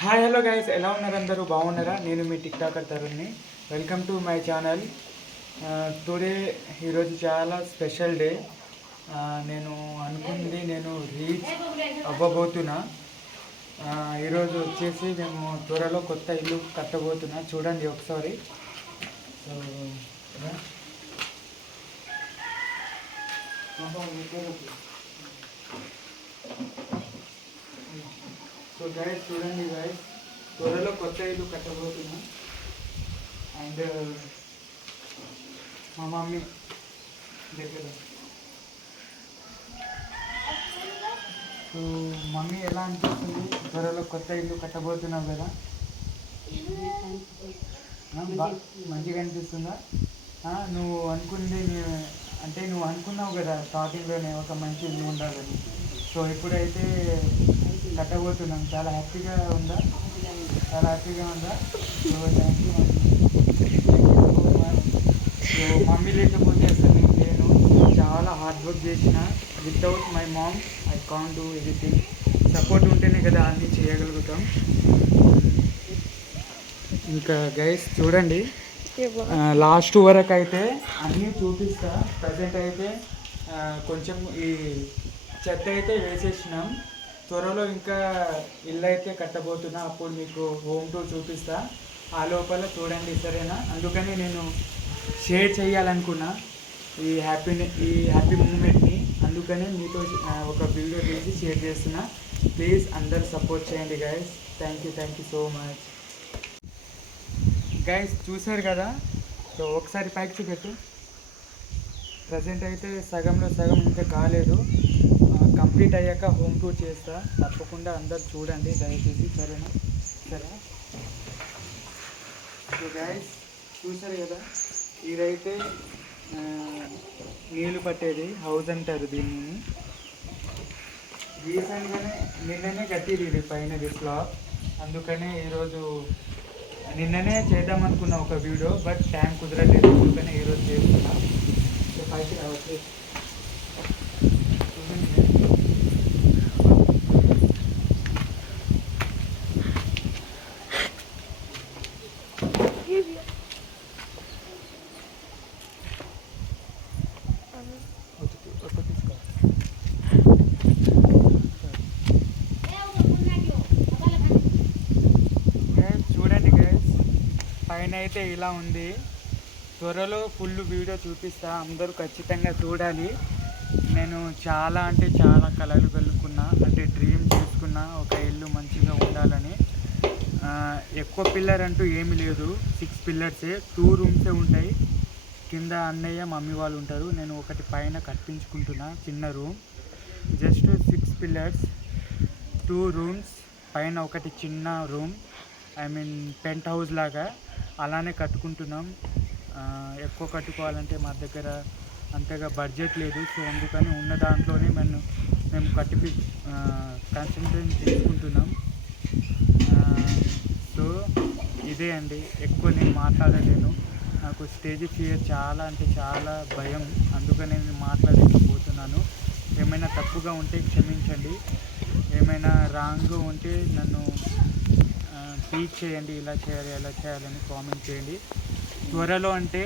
Hi hello guys ఎలా ఉన్నారు అందరూ? బాగున్నారా? నేను మీ tick talker తరుణ్ని welcome to my channel today ఈరోజు చాలా స్పెషల్ డే నేను అనుకుంది నేను రీచ్ అవ్వబోతున్నా. ఈరోజు వచ్చేసి మేము త్వరలో కొత్త ఇల్లు కట్టబోతున్నా. చూడండి ఒకసారి. సో సో గైస్ చూడండి గైస్ త్వరలో కొత్త ఇల్లు కట్టబోతున్నాం. అండ్ uh, మా మమ్మీ దగ్గర. సో మమ్మీ ఎలా అనిపిస్తుంది? త్వరలో కొత్త ఇల్లు కట్టబోతున్నావు కదా? మంచిగా అనిపిస్తుందా? నువ్వు అనుకుంది అంటే నువ్వు అనుకున్నావు కదా స్టార్టింగ్లోనే ఒక మంచి ఇల్లు ఉండాలని. సో ఇప్పుడైతే కట్టబోతున్నాం. చాలా హ్యాపీగా ఉందా? చాలా హ్యాపీగా ఉందా? థ్యాంక్ యూ సో మమ్మీ లేకపోతే అసలు నేను లేను. చాలా హార్డ్ వర్క్ చేసిన. Without my mom I can't do anything support ఉంటేనే కదా అన్నీ చేయగలుగుతాం. ఇంకా గైస్ చూడండి. లాస్ట్ వరకు అయితే అన్నీ చూపిస్తా. ప్రజెంట్ అయితే కొంచెం ఈ చెత్త అయితే వేసేసినాం. త్వరలో ఇంకా ఇల్లు అయితే కట్టబోతున్నా అప్పుడు మీకు హోమ్ టూర్ చూపిస్తా. ఆ లోపల చూడండి సరేనా? అందుకని నేను షేర్ చేయాలనుకున్నా ఈ హ్యాపీనెస్ ఈ హ్యాపీ మూమెంట్ని అందుకనే మీతో ఒక వీడియో తీసి షేర్ చేస్తున్నా. ప్లీజ్ అందరు సపోర్ట్ చేయండి guys thank you thank you so much guys చూశారు కదా? సో ఒకసారి పైకి చూపెట్టు. ప్రజెంట్ అయితే సగంలో సగం ఇంకా కాలేదు. కంప్లీట్ అయ్యాక హోమ్ టూర్ చేస్తా. తప్పకుండా అందరు చూడండి దయచేసి సరేనా? సరే సో గైస్ చూసారు కదా ఇదైతే నీళ్ళు పట్టేది హౌస్ అంటారు దీన్ని. రీసెంట్గానే నిన్ననే కట్టిది ఇది పైన స్లాబ్ అందుకనే ఈరోజు నిన్ననే చేద్దాం అనుకున్న ఒక వీడియో బట్ టైం కుదరలేదు. అందుకనే ఈరోజు చేస్తున్నా. సో పైకి రావచ్చు ఒకటి ఒకటి తీసుకో Guys, చూడండి గైస్ పైన అయితే ఇలా ఉంది. త్వరలో ఫుల్ వీడియో చూపిస్తా. అందరూ ఖచ్చితంగా చూడాలి. నేను చాలా అంటే చాలా కలలు కలుక్కున్నా అంటే డ్రీమ్ చేసుకున్నా. ఒక ఇల్లు మంచిగా ఉండాలని. ఎక్కువ పిల్లర్ అంటూ ఏమీ లేదు. సిక్స్ పిల్లర్సే టూ రూమ్సే ఉంటాయి. కింద అన్నయ్య మమ్మీ వాళ్ళు ఉంటారు. నేను ఒకటి పైన కట్టించుకుంటున్నా. చిన్న room just six pillars two rooms పైన ఒకటి చిన్న room I mean penthouse లాగా. అలానే కట్టుకుంటున్నాం. ఎక్కువ కట్టుకోవాలంటే మా దగ్గర అంతగా బడ్జెట్ లేదు. సో అందుకని ఉన్న దాంట్లోనే మేము మేము కట్టి కాన్సన్ట్రేట్ చేసుకుంటున్నాం. సో ఇదే అండి. ఎక్కువ నేను మాట్లాడలేను. నాకు స్టేజ్ ఫియర్ చాలా అంటే చాలా భయం. అందుకనే నేను మాట్లాడలేకపోతున్నాను. ఏమైనా తప్పుగా ఉంటే క్షమించండి. ఏమైనా రాంగ్ ఉంటే నన్ను ట్వీట్ చేయండి ఇలా చేయాలి ఎలా చేయాలని కామెంట్ చేయండి. త్వరలో అంటే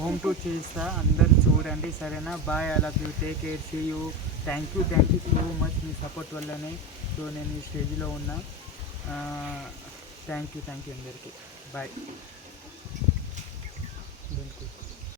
హోమ్ టూ చేస్తా అందరు చూడండి సరేనా? Bye I love you take care see you thank you thank you so much me support వల్లనే సో నేను ఈ స్టేజ్లో ఉన్నా. థ్యాంక్ యూ థ్యాంక్ యూ అందరికీ. బాయ్